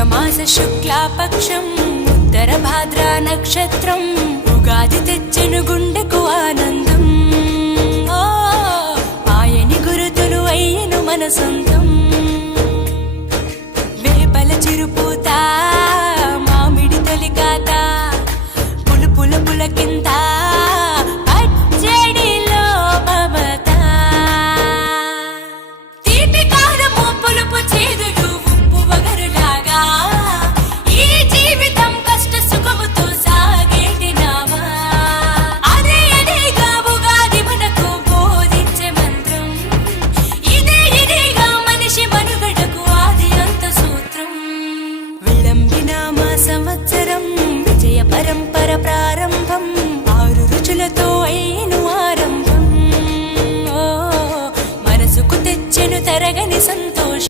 చైత్రమాస శుక్లాపక్షం ఉత్తర భాద్ర నక్షత్రం ఉగాది తెచ్చెను గుండెకు ఆనందం. ఆయని గురుతులు అయ్యను మన సొంతం.